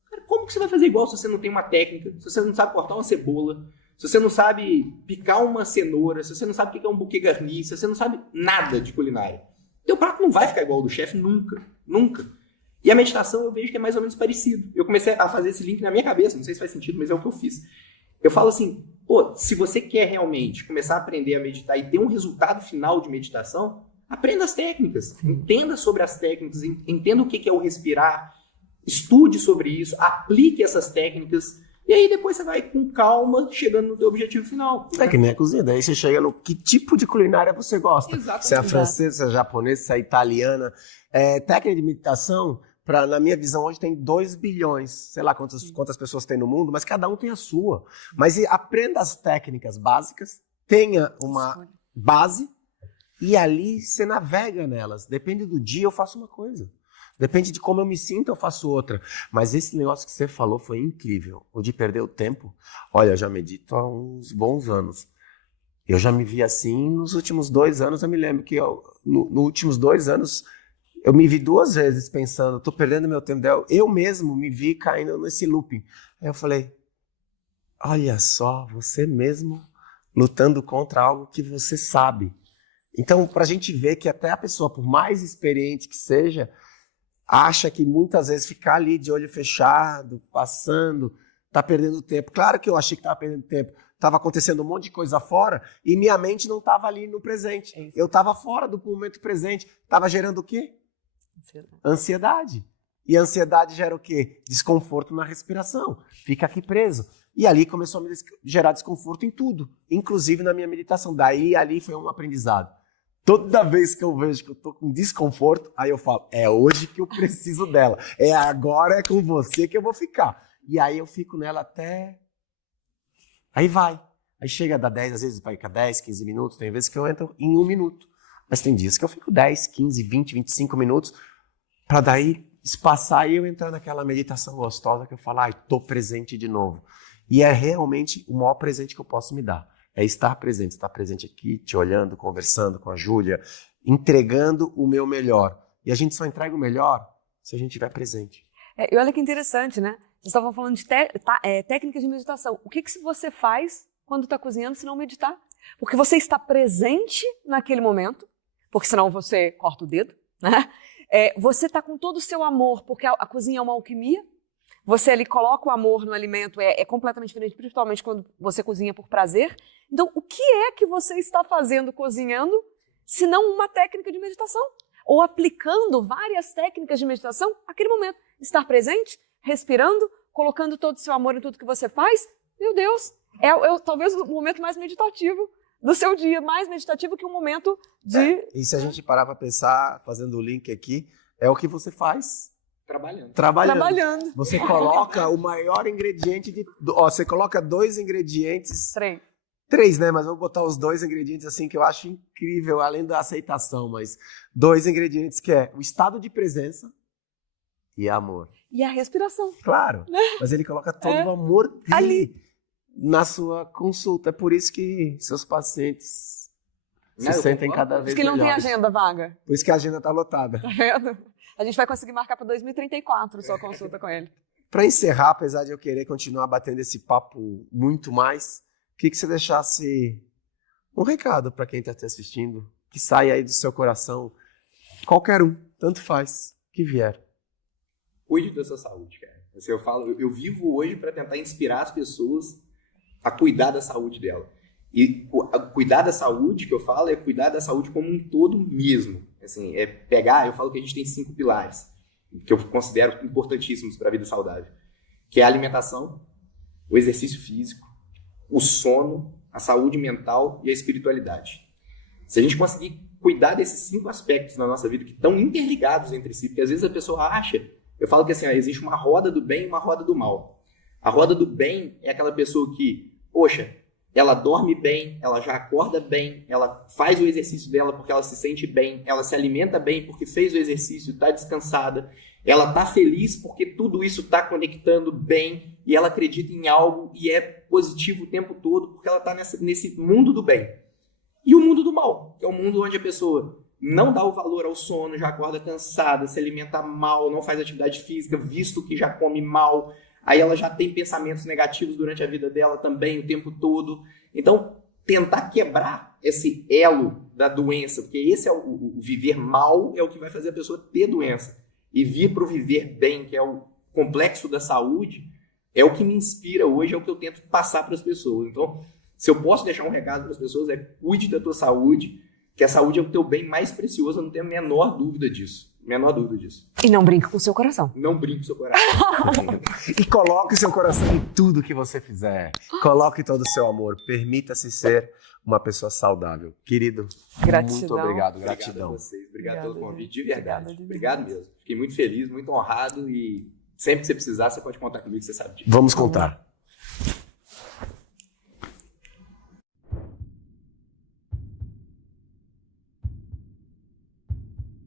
Cara, como que você vai fazer igual se você não tem uma técnica, se você não sabe cortar uma cebola, se você não sabe picar uma cenoura, se você não sabe o que é um buquê garni, se você não sabe nada de culinária? Teu prato não vai ficar igual ao do chefe nunca. E a meditação eu vejo que é mais ou menos parecido. Eu comecei a fazer esse link na minha cabeça, não sei se faz sentido, mas é o que eu fiz. Eu falo assim, se você quer realmente começar a aprender a meditar e ter um resultado final de meditação, aprenda as técnicas, entenda sobre as técnicas, entenda o que é o respirar, estude sobre isso, aplique essas técnicas, e aí depois você vai com calma chegando no teu objetivo final. É que nem a cozinha, daí você chega no que tipo de culinária você gosta. Exatamente. Se é a francesa, se é a japonesa, se é a italiana. Técnica de meditação, na minha visão, hoje tem 2 bilhões, sei lá quantas pessoas tem no mundo, mas cada um tem a sua. Mas aprenda as técnicas básicas, tenha uma base e ali você navega nelas. Depende do dia, eu faço uma coisa. Depende de como eu me sinto, eu faço outra. Mas esse negócio que você falou foi incrível. O de perder o tempo. Olha, eu já medito há uns bons anos. Eu já me vi assim nos últimos 2 anos. Eu me lembro que nos últimos 2 anos eu me vi 2 vezes pensando, tô perdendo meu tempo. Eu mesmo me vi caindo nesse looping. Aí eu falei, olha só, você mesmo lutando contra algo que você sabe. Então, pra gente ver que até a pessoa, por mais experiente que seja, acha que muitas vezes ficar ali de olho fechado, passando, tá perdendo tempo. Claro que eu achei que tava perdendo tempo. Tava acontecendo um monte de coisa fora e minha mente não tava ali no presente. Eu tava fora do momento presente. Tava gerando o quê? Ansiedade. E a ansiedade gera o quê? Desconforto na respiração. Fica aqui preso. E ali começou a me gerar desconforto em tudo, inclusive na minha meditação. Daí, ali foi um aprendizado. Toda vez que eu vejo que eu tô com desconforto, aí eu falo, é hoje que eu preciso dela. É agora, é com você que eu vou ficar. E aí eu fico nela até... Aí vai. Aí chega a dar 10, às vezes vai ficar 10, 15 minutos. Tem vezes que eu entro em 1 minuto. Mas tem dias que eu fico 10, 15, 20, 25 minutos para daí espaçar e eu entrar naquela meditação gostosa que eu falo, ai, tô presente de novo. E é realmente o maior presente que eu posso me dar. É estar presente aqui, te olhando, conversando com a Júlia, entregando o meu melhor. E a gente só entrega o melhor se a gente estiver presente. E olha que interessante, né? Vocês estavam falando de técnicas de meditação. O que você faz quando está cozinhando se não meditar? Porque você está presente naquele momento, porque senão você corta o dedo, né? Você está com todo o seu amor, porque a cozinha é uma alquimia. Você ali coloca o amor no alimento, é completamente diferente, principalmente quando você cozinha por prazer. Então, o que é que você está fazendo cozinhando, se não uma técnica de meditação? Ou aplicando várias técnicas de meditação naquele momento. Estar presente, respirando, colocando todo o seu amor em tudo que você faz. Meu Deus, talvez o momento mais meditativo do seu dia, mais meditativo que um momento de... E se a gente parar para pensar, fazendo o link aqui, é o que você faz. Trabalhando. Você coloca o maior ingrediente você coloca 2 ingredientes. 3, né? Mas eu vou botar os 2 ingredientes assim que eu acho incrível, além da aceitação, mas 2 ingredientes que é o estado de presença e amor. E a respiração. Claro, mas ele coloca todo o amor dele ali na sua consulta. É por isso que seus pacientes se sentem cada vez melhores. Por isso que não tem agenda vaga. Por isso que a agenda tá lotada. Tá vendo? A gente vai conseguir marcar para 2034 sua consulta com ele. Para encerrar, apesar de eu querer continuar batendo esse papo muito mais, queria que você deixasse um recado para quem está te assistindo, que saia aí do seu coração, qualquer um, tanto faz, que vier. Cuide da sua saúde, cara. Eu vivo hoje para tentar inspirar as pessoas a cuidar da saúde dela. E cuidar da saúde, que eu falo, é cuidar da saúde como um todo mesmo. Assim, eu falo que a gente tem 5 pilares, que eu considero importantíssimos para a vida saudável, que é a alimentação, o exercício físico, o sono, a saúde mental e a espiritualidade. Se a gente conseguir cuidar desses 5 aspectos na nossa vida que estão interligados entre si, porque às vezes a pessoa acha, eu falo que assim, existe uma roda do bem e uma roda do mal. A roda do bem é aquela pessoa que, poxa, ela dorme bem, ela já acorda bem, ela faz o exercício dela porque ela se sente bem, ela se alimenta bem porque fez o exercício, está descansada, ela está feliz porque tudo isso está conectando bem e ela acredita em algo e é positivo o tempo todo porque ela está nesse mundo do bem. E o mundo do mal, que é o mundo onde a pessoa não dá o valor ao sono, já acorda cansada, se alimenta mal, não faz atividade física, visto que já come mal. Aí ela já tem pensamentos negativos durante a vida dela também, o tempo todo. Então, tentar quebrar esse elo da doença, porque esse é o viver mal, é o que vai fazer a pessoa ter doença. E vir para o viver bem, que é o complexo da saúde, é o que me inspira hoje, é o que eu tento passar para as pessoas. Então, se eu posso deixar um recado para as pessoas, cuide da tua saúde, que a saúde é o teu bem mais precioso, eu não tenho a menor dúvida disso. E não brinque com o seu coração. Não brinque com o seu coração. E coloque o seu coração em tudo que você fizer. Coloque todo o seu amor. Permita-se ser uma pessoa saudável. Querido, gratidão. Muito obrigado. Gratidão. Obrigado a vocês. Obrigado pelo convite, de verdade. Obrigado mesmo. Fiquei muito feliz, muito honrado e sempre que você precisar, você pode contar comigo, você sabe disso. Vamos contar.